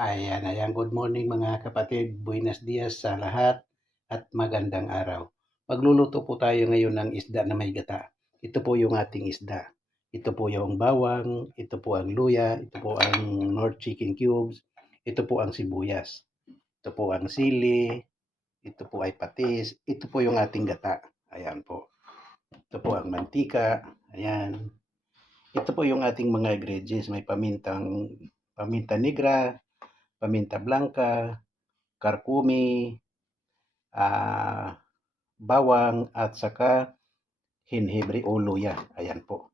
Ayan, ayan. Good morning mga kapatid. Buenos dias sa lahat at magandang araw. Magluluto po tayo ngayon ng isda na may gata. Ito po yung ating isda. Ito po yung bawang, ito po ang luya, ito po ang North Chicken Cubes, ito po ang sibuyas, ito po ang sili, ito po ay patis, ito po yung ating gata. Ayan po. Ito po ang mantika. Ayan. Ito po yung ating mga ingredients. May paminta negra, paminta blanca, karkumi, bawang at saka hinhebre o luya. Ayan po.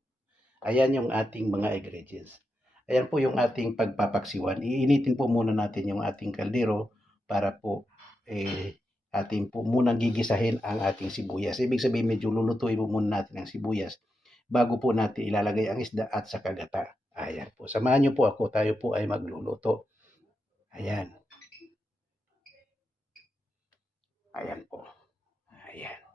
Ayan yung ating mga ingredients. Ayan po yung ating pagpapaksiwan. Iinitin po muna natin yung ating kaldero para po ating po munang gigisahin ang ating sibuyas. Ibig sabihin medyo lulutuin po muna natin ang sibuyas bago po natin ilalagay ang isda at saka gata. Ayan po. Samahan niyo po ako. Tayo po ay magluluto. Ayan. Ayan po. Ayan.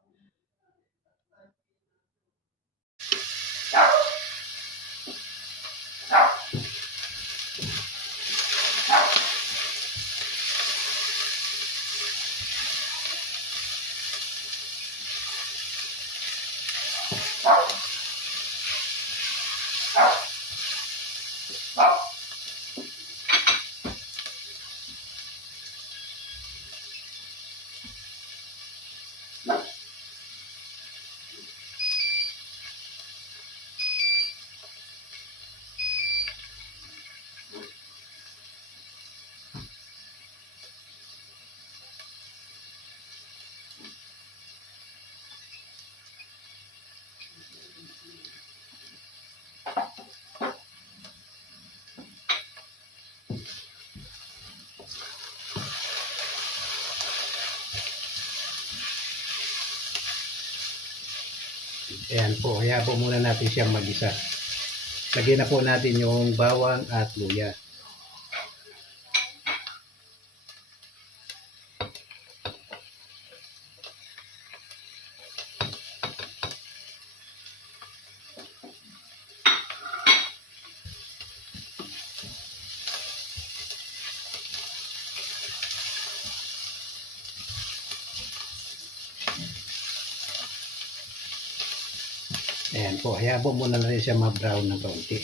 Ayan po, kaya po muna natin siyang mag-isa. Lagyan na po natin yung bawang at luya. Ayan po, hayaan po muna natin siya ma-brown ng kaunti.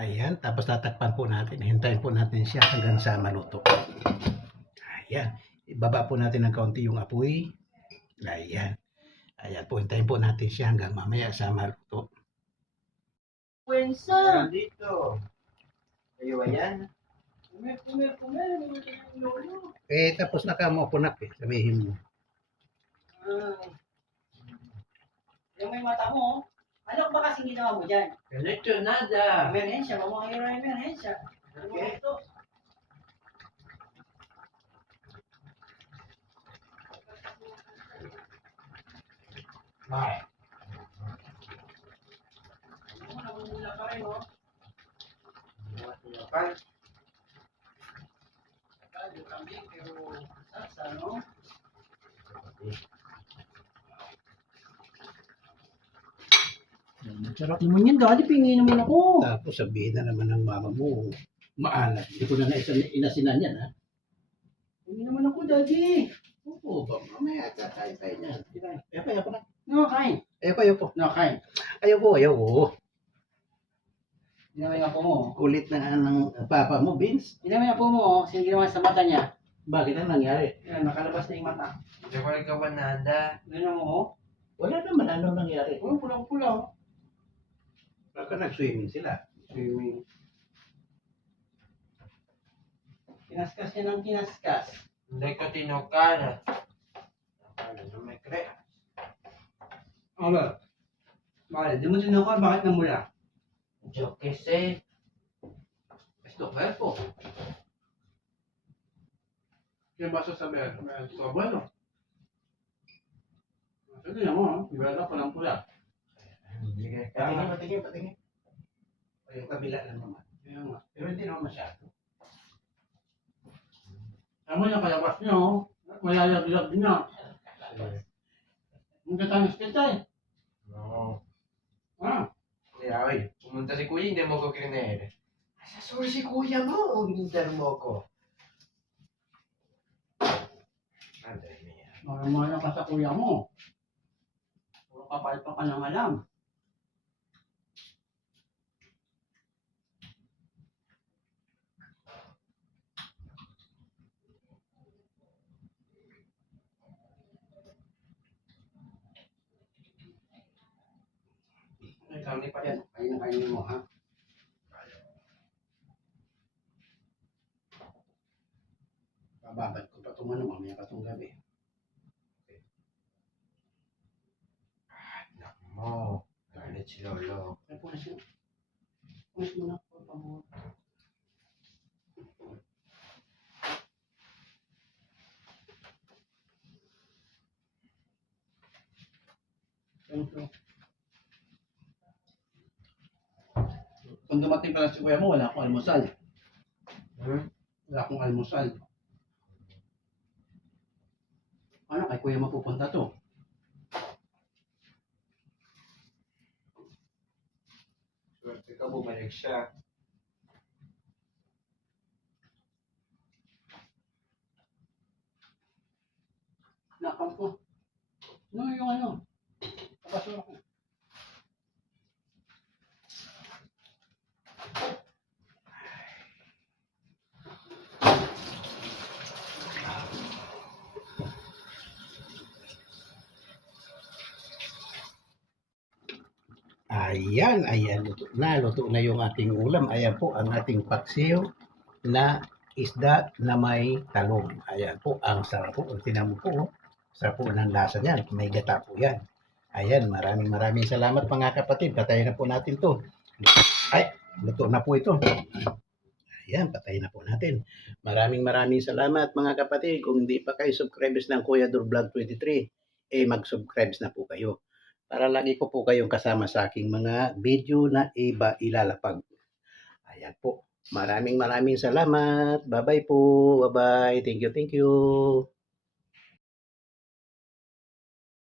Ayan, tapos tatakpan po natin. Hintayin po natin siya hanggang sa maluto. Ayan. Ibaba po natin ng kaunti yung apoy. Ayan. Ayan po, hintayin po natin siya hanggang mamaya sa maluto. Pwensa. Dito. Kayo ba yan? Tapos na ka mo, punak sabihin mo. Yung may mata mo, ano ba kasing ginawa mo dyan? Ganito, nada. Emerhensya, mamahira yung emerhensya. Ano ba ito? Bye. Namumula pa rin, no? Kan? Kaya kami, pero sasa, no? Sarap naman yan, dati pingi naman ako. Tapos sabihin na naman ng mama mo, maalat. Hindi ko na inasinan yan, ha? Pingi naman ako, daddy. Oo, ba? Mamaya, kakain tayo niyan. Ayoko na. No, kain. Ayoko. No, kain. Ayoko. Hindi naman yung apo mo. Kulit na ng papa mo, Vince. Hindi naman yung apo mo, sino ginawa sa mata niya? Bakit ang nangyari? Yan, nakalabas na yung mata. Hindi ko ikaw nada. Ganyan mo, oh. Wala naman. Ano nangyari? Oh, pulang-pula, oh. Baka nag-swimming sila. Swimming. Kinaskas niya ng kinaskas. Hindi ko tinukan. Ano may kre? Ano? Bakit? Di mo tinukar, bakit namula? Yo que sé. Esto cuerpo. ¿Qué vas a saber? Tu abuelo. Tignan mo, ha? Iba palang pula. Hindi ka Patingin. O yung kabila lang naman. Yan nga. Pero hindi naman masyado. Tama yung kalabas niya, oh. Malalaglag niya. Ang katanis kita, eh. No. Ah. Kaya oy, pumunta si kuya, hindi mo ko krinere. Sorry si kuya mo, ginindar mo ko. Anday niya. Maramaya ka sa kuya mo. Puro kapal pa ka ng alam. Ay, kami pa yan. Kainin mo, ha? Bababad ko pa itong mamaya pa itong gabi. Anak mo, galit si Lolo. Ay, punas mo. Punas mo na. Por favor. Kung dumating pala si kuya mo, wala akong almusal. Hmm? Wala akong almusal. Ano, kay kuya mapupunta to? Swerte ka, bumalik siya. Nakam ko. Ano yung ano? Kapasura ko. Ayan, luto na yung ating ulam. Ayan po ang ating paksiw na isda na may talong. Ayan po, ang sarap po. Tinan mo po, oh. Sarap po ng lasa niyan. May gata po yan. Ayan, maraming salamat mga kapatid. Patayin na po natin to. Ay, luto na po ito. Ayan, patayin na po natin. Maraming salamat mga kapatid. Kung hindi pa kayo subscribers ng Kuya Dur Vlog 23, mag-subscribe na po kayo. Para lagi ko po kayong kasama sa aking mga video na iba ilalapag. Ayan po. Maraming salamat. Bye-bye po. Bye-bye. Thank you.